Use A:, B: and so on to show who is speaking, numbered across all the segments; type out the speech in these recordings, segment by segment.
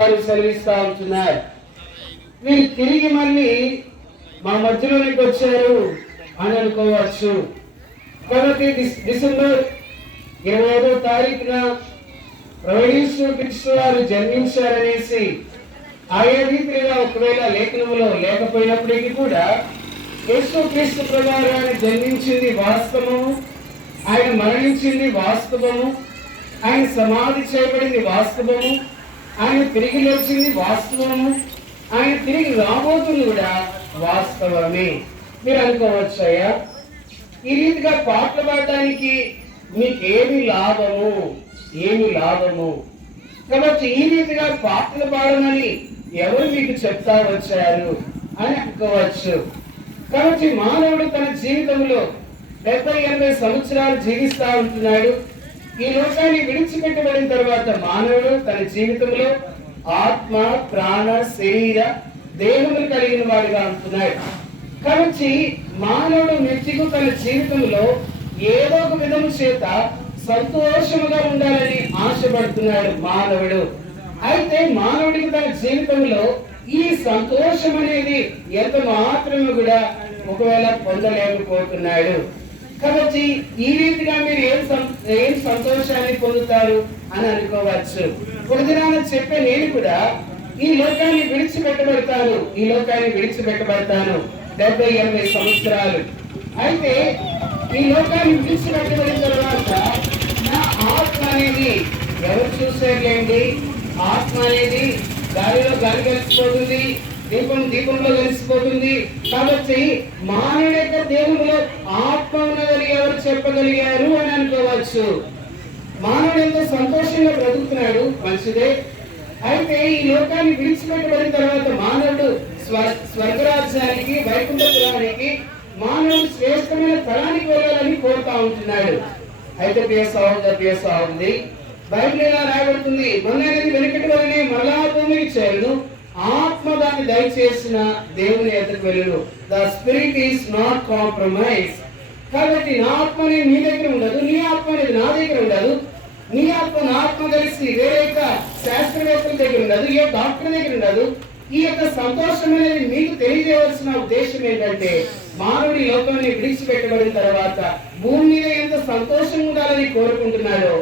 A: వారు సెలవిస్తా ఉంటున్నారు మీరు తిరిగి మళ్ళీ మా మధ్యలోనికి వచ్చారు అని అనుకోవచ్చు. కాబట్టి డిస్- డిసెంబర్ ఇరవై ఐదో తారీఖున ప్రవీణేశ్వర కృష్ణ వారు జన్మించారనేసి ఆయా రీతిగా ఒకవేళ లేఖనములో లేకపోయినప్పటికీ కూడా యేసు క్రీస్తు ప్రభావం జన్మించింది వాస్తవము ఆయన మరణించింది వాస్తవము ఆయన సమాధి చేయబడింది వాస్తవము ఆయన తిరిగి లేచింది వాస్తవము. ఆయన తిరిగి రాబోతుంది కూడా వాస్తవమే. మీరు అనుకోవచ్చయ్యా? ఈ రీతిగా పాటలు పాడడానికి మీకేమి లాభము? ఏమి లాభము? కాబట్టి ఈ రీతిగా పాటలు పాడమని ఎవరు మీకు చెప్తా వచ్చారు అని అనుకోవచ్చు. కాబట్టి మానవుడు తన జీవితంలో డెబ్బై ఎనభై సంవత్సరాలు జీవిస్తా ఉంటున్నాడు. ఈ లోకాన్ని విడిచిపెట్టబడిన తర్వాత మానవుడు తన జీవితంలో ఆత్మ ప్రాణ శరీర దేహములు కలిగిన వాడిగా ఉంటున్నాడు కాబట్టి మానవుడు మెచ్చుకు తన జీవితంలో ఏదో ఒక విధము చేత సంతోషముగా ఉండాలని ఆశపడుతున్నాడు మానవుడు. అయితే మానవుడికి తన జీవితంలో ఈ సంతోషం అనేది ఎంత మాత్రమే కూడా ఒకవేళ పొందలేకపోతున్నాడు. కాబట్టి ఈ రీతిగా మీరు ఏం సం- ఏం సంతోషాన్ని పొందుతారు అని అనుకోవచ్చు. ఒక దినాన చెప్పే నేను కూడా ఈ లోకాన్ని విడిచిపెట్టబడతాను ఈ లోకాన్ని విడిచిపెట్టబడతాను డెబ్బై ఎనభై సంవత్సరాలు. అయితే ఈ లోకాన్ని విడిచిపెట్టబడిన తర్వాత నా ఆత్మ అనేది ఎవరు చూసారులేండి ఆత్మ అనేది గాలిలో గాలి కలిసిపోతుంది దీపం దీపంలో కలిసిపోతుంది. కాబట్టి మానవుడి యొక్క దేవునిలో ఉన్నదని ఎవరు చెప్పగలిగారు అని అనుకోవచ్చు. మానవుడు ఎంతో సంతోషంగా బ్రతుకుతున్నాడు మంచిదే. అయితే ఈ లోకాన్ని విడిచిపెట్టబడిన తర్వాత మానవుడు స్వర్గరాజ్యానికి వైకుంఠపురానికి మానవుడు శ్రేష్టమైన తరానికి వెళ్ళాలని కోరుతా ఉంటున్నాడు. అయితే పిఎస్ అవుతుంది పిఎస్ అవుతుంది బైబిల్ ఎలా రాయబడుతుంది? మొన్నది వెనుకటి వలనే మరలా భూమికి చేరును. ఆత్మ దాన్ని దయచేసిన దేవుని ఎదురు వెళ్ళును. The spirit is not compromise కాబట్టి నా ఆత్మ అనేది నీ దగ్గర ఉండదు నీ ఆత్మ అనేది నా దగ్గర ఉండదు. నీ ఆత్మ నా ఆత్మ కలిసి వేరే యొక్క శాస్త్రవేత్తల దగ్గర ఉండదు ఏ డాక్టర్ దగ్గర ఉండదు. ఈ యొక్క సంతోషం అనేది మీకు తెలియజేయవలసిన ఉద్దేశం ఏంటంటే మానవుడి లోకాన్ని విడిచిపెట్టబడిన తర్వాత భూమి మీద ఎంత సంతోషం ఉండాలని కోరుకుంటున్నాడో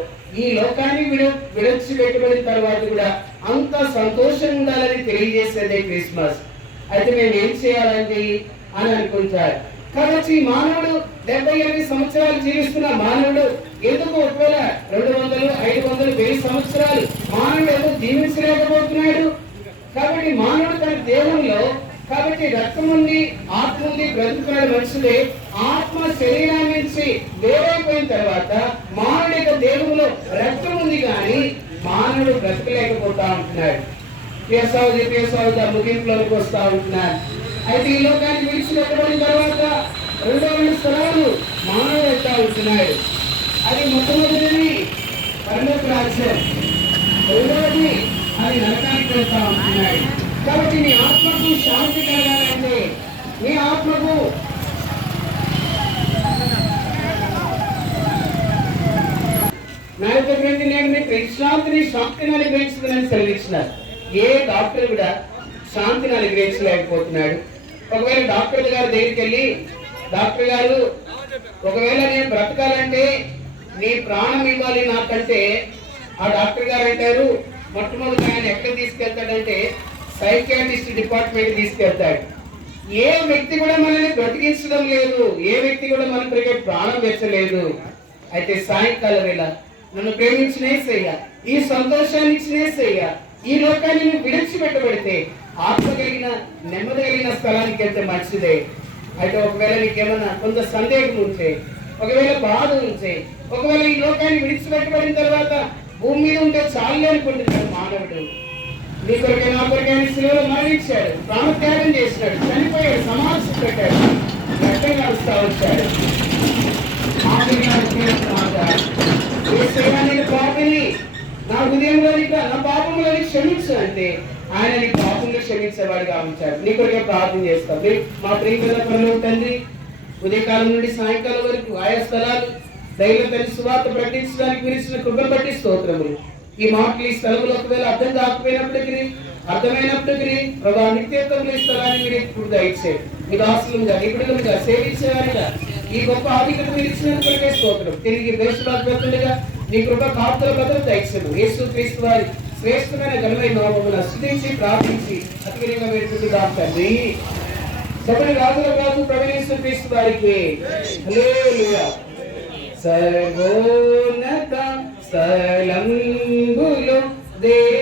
A: ఈ లోకాన్ని విడ విడిచిపెట్టబడిన తర్వాత కూడా అంత సంతోషం ఉండాలని తెలియజేసేదే క్రిస్మస్. అయితే మేము ఏం చేయాలండి అని అనుకుంటారు. కాబట్టి మానవుడు డెబ్బై ఎనిమిది సంవత్సరాలు జీవిస్తున్న మానవుడు ఎందుకు ఒకవేళ రెండు వందలు ఐదు వందలు వెయ్యి సంవత్సరాలు మానవుడు ఎందుకు జీవించలేకపోతున్నాడు? కాబట్టి మానవుడు తన దేహంలో కాబట్టి రక్తం ఉంది ఆత్మ ఉంది బ్రతుకున్న మనుషులే ఆత్మ శరీరం నుంచి వేరైపోయిన తర్వాత మానవుడి యొక్క దేహంలో రక్తం ఉంది కానీ మానవుడు బ్రతకలేకపోతా ఉంటున్నాడు. పిఎస్ఆవు పిఎస్ఆవు ముగింపులోకి వస్తా ఉంటున్నారు అయితే ఈ లోకాన్ని విడిచిపెట్టబడిన తర్వాత రెండో రెండు స్థలాలు మానవ ఎత్తాల్సినాయి అది మొట్టమొదటిది పరలోక రాజ్యం. రెండవది అది నరకానికి వెళ్తా ఉంటున్నాయి. కాబట్టి నీ ఆత్మకు శాంతి కలగాలంటే నీ ఆత్మకు నా యొక్క గ్రంథి నేను మీకు విశ్రాంతిని శాంతిని అనుగ్రహించదని సెలవిచ్చినారు ఏ డాక్టర్ కూడా శాంతిని అనుగ్రహించలేకపోతున్నాడు. ఒకవేళ డాక్టర్ గారి దగ్గరికి వెళ్ళి డాక్టర్ గారు ఒకవేళ నేను బ్రతకాలంటే నీ ప్రాణం ఇవ్వాలి నాకంటే ఆ డాక్టర్ గారు అంటారు మొట్టమొదటి ఆయన ఎక్కడ తీసుకెళ్తాడంటే సైకియాట్రిస్ట్ డిపార్ట్మెంట్ తీసుకెళ్తాడు. ఏ వ్యక్తి కూడా మనల్ని బ్రతికించడం లేదు. ఏ వ్యక్తి కూడా మన కొరికే ప్రాణం పెంచలేదు అయితే సాయంకాలం వేళ నన్ను ప్రేమించిన ఈ సంతోషాన్ని ఇచ్చిన ఈ లోకాన్ని నువ్వు విడిచిపెట్టబడితే ఆత్మ కలిగిన నెమ్మది కలిగిన స్థలానికి వెళ్తే మంచిదే. అయితే ఒకవేళ నీకేమన్నా కొంత సందేహం ఉంటే ఒకవేళ బాధ ఉంటే ఒకవేళ ఈ లోకాన్ని విడిచిపెట్టబడిన తర్వాత భూమి మీద ఉంటే చాలు అనుకుంటున్నాడు మానవుడు. నీ కొరకే నా కొరకే అని శిలువలో మరణించాడు. ప్రాణత్యాగం చేసినాడు చనిపోయాడు. సమాధి పెట్టాడు. రక్తం కలుస్తా వచ్చాడు. నా హృదయంలో నా పాపంలో క్షమించు అంటే ఆయన నీ పాపంలో క్షమించేవాడిగా ఉంచాడు నీ కొరకే ప్రార్థన చేస్తాం. మా ప్రియమైన పనులు తండ్రి ఉదయకాలం నుండి సాయంకాలం వరకు ఆయా స్థలాలు ధైర్యం తల్లి సువార్త ప్రకటించడానికి మీరు కృపను బట్టి స్తోత్రములు. ఈ మాటలు ఈ స్థలంలో ఒకవేళ అర్థం కాకపోయినప్పటికీ అర్థమైనప్పటికీ ప్రభా నిత్యత్వంలో ఈ స్థలాన్ని మీరు ఇప్పుడు దయచేయండి మీ దాసులుగా నిపుణులుగా సేవించేవారిగా ఈ గొప్ప ఆధిక్యత మీరు ఇచ్చినందుకే స్తోత్రం. తిరిగి దేశభక్తుండగా మీ కృప కాపుల భద్రత దయచేయండి యేసు క్రీస్తు వారి శ్రేష్టమైన ఘనమైన నామమున స్తుతించి ప్రార్థించి అతిగా పెట్టుకుంటున్నాం తండ్రి. సభని రాజుల రాజు ప్రవేశిస్తూ క్రీస్తు వారికి. సర్వోన్నత స్థలంబులు దేవ